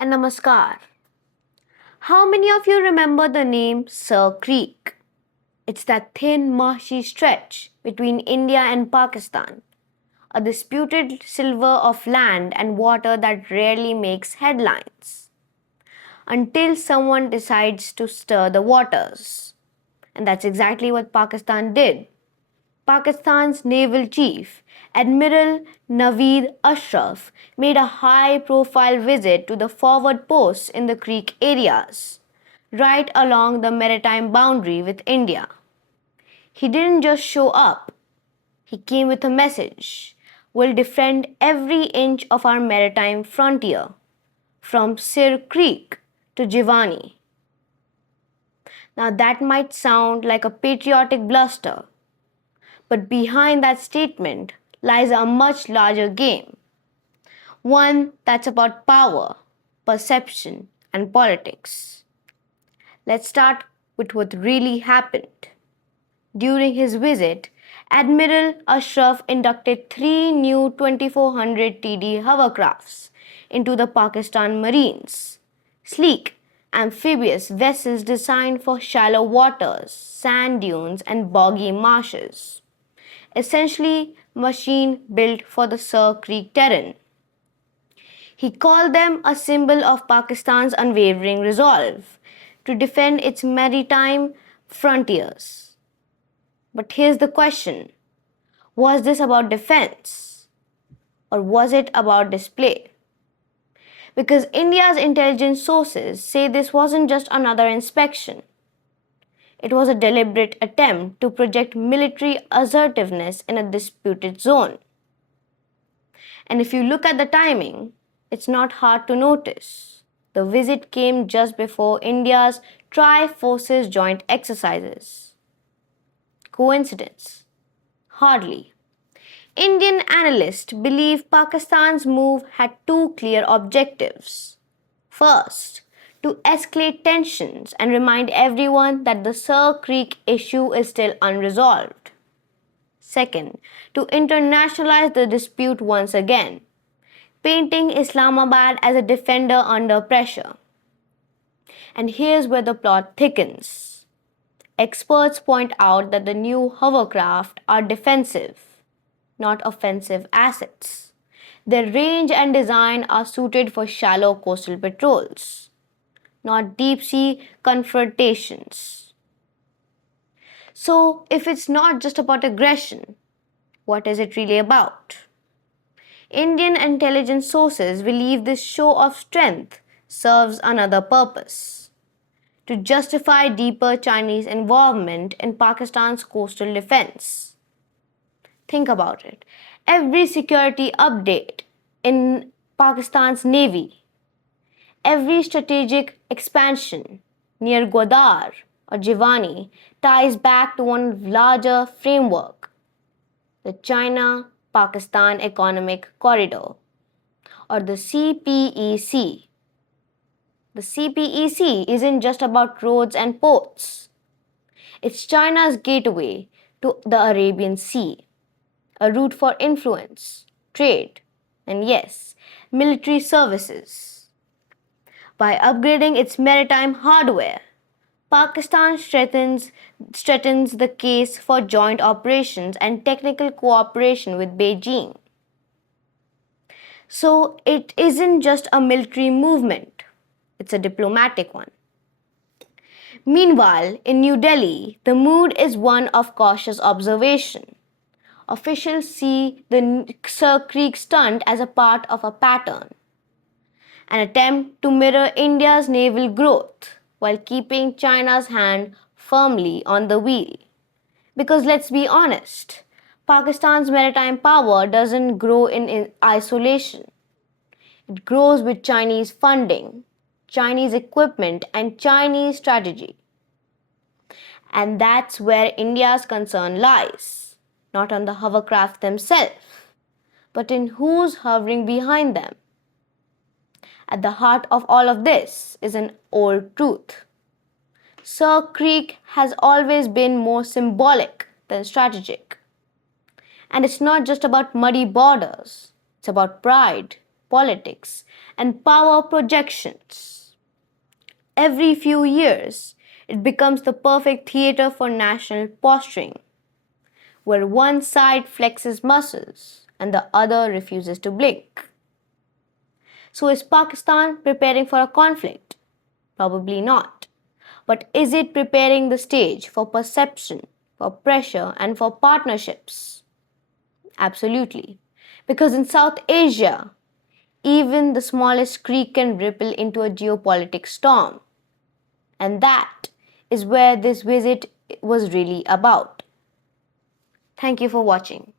and Namaskar. How many of you remember the name Sir Creek? It's that thin, marshy stretch between India and Pakistan, a disputed sliver of land and water that rarely makes headlines until someone decides to stir the waters. And that's exactly what Pakistan did. Pakistan's naval chief, Admiral Naveed Ashraf, made a high profile visit to the forward posts in the creek areas, right along the maritime boundary with India. He didn't just show up, he came with a message. We'll defend every inch of our maritime frontier, from Sir Creek to Jivani. Now, that might sound like a patriotic bluster, but behind that statement lies a much larger game. One that's about power, perception, and politics. Let's start with what really happened. During his visit, Admiral Ashraf inducted 3 new 2400 TD hovercrafts into the Pakistan Marines. Sleek, amphibious vessels designed for shallow waters, sand dunes, and boggy marshes. Essentially, machine built for the Sir Creek terrain. He called them a symbol of Pakistan's unwavering resolve to defend its maritime frontiers. But here's the question: was this about defense? Or was it about display? Because India's intelligence sources say this wasn't just another inspection. It was a deliberate attempt to project military assertiveness in a disputed zone. And if you look at the timing, it's not hard to notice. The visit came just before India's Tri-Forces joint exercises. Coincidence? Hardly. Indian analysts believe Pakistan's move had two clear objectives. First, to escalate tensions and remind everyone that the Sir Creek issue is still unresolved. Second, to internationalize the dispute once again, painting Islamabad as a defender under pressure. And here's where the plot thickens. Experts point out that the new hovercraft are defensive, not offensive assets. Their range and design are suited for shallow coastal patrols, not deep sea confrontations. So, if it's not just about aggression, what is it really about? Indian intelligence sources believe this show of strength serves another purpose: to justify deeper Chinese involvement in Pakistan's coastal defense. Think about it. Every security update in Pakistan's navy, every strategic expansion near Gwadar or Jivani ties back to one larger framework: the China Pakistan Economic Corridor, or the CPEC. The CPEC isn't just about roads and ports, it's China's gateway to the Arabian Sea, a route for influence, trade, and yes, military services. By upgrading its maritime hardware, Pakistan strengthens the case for joint operations and technical cooperation with Beijing. So it isn't just a military movement, it's a diplomatic one. Meanwhile, in New Delhi, the mood is one of cautious observation. Officials see the Sir Creek stunt as a part of a pattern, an attempt to mirror India's naval growth while keeping China's hand firmly on the wheel. Because let's be honest, Pakistan's maritime power doesn't grow in isolation. It grows with Chinese funding, Chinese equipment, and Chinese strategy. And that's where India's concern lies, not on the hovercraft themselves, but in who's hovering behind them. At the heart of all of this is an old truth. Sir Creek has always been more symbolic than strategic. And it's not just about muddy borders, it's about pride, politics, and power projections. Every few years, it becomes the perfect theater for national posturing, where one side flexes muscles and the other refuses to blink. So, is Pakistan preparing for a conflict? Probably not. But is it preparing the stage for perception, for pressure, and for partnerships? Absolutely. Because in South Asia, even the smallest creek can ripple into a geopolitics storm. And that is where this visit was really about. Thank you for watching.